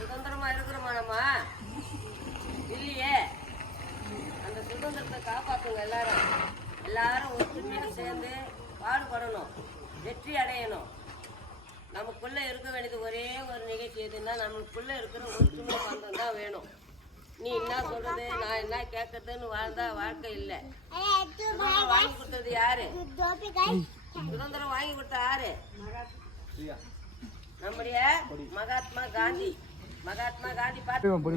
சுதந்திரமா இருக்கிறோமா நம்ம இல்லையே. அந்த சுதந்திரத்தை காப்பாற்றுங்க. எல்லாரும் ஒற்றுமையாக சேர்ந்து பாடுபடணும், வெற்றி அடையணும். நமக்குள்ள இருக்க வேண்டியது ஒரே ஒரு நிகழ்ச்சி எதுன்னா, நமக்குள்ள இருக்கிற ஒற்றுமை பந்தம் தான் வேணும். நீ என்ன சொல்றது, நான் என்ன கேட்கறதுன்னு வாழ்ந்தா வாழ்க்கை இல்லை. வாங்கி கொடுத்தது யாரு? சுதந்திரம் வாங்கி கொடுத்த யாரு? நம்முடைய மகாத்மா காந்தி. மகாத்மா காந்தி பாட்டு ரொம்ப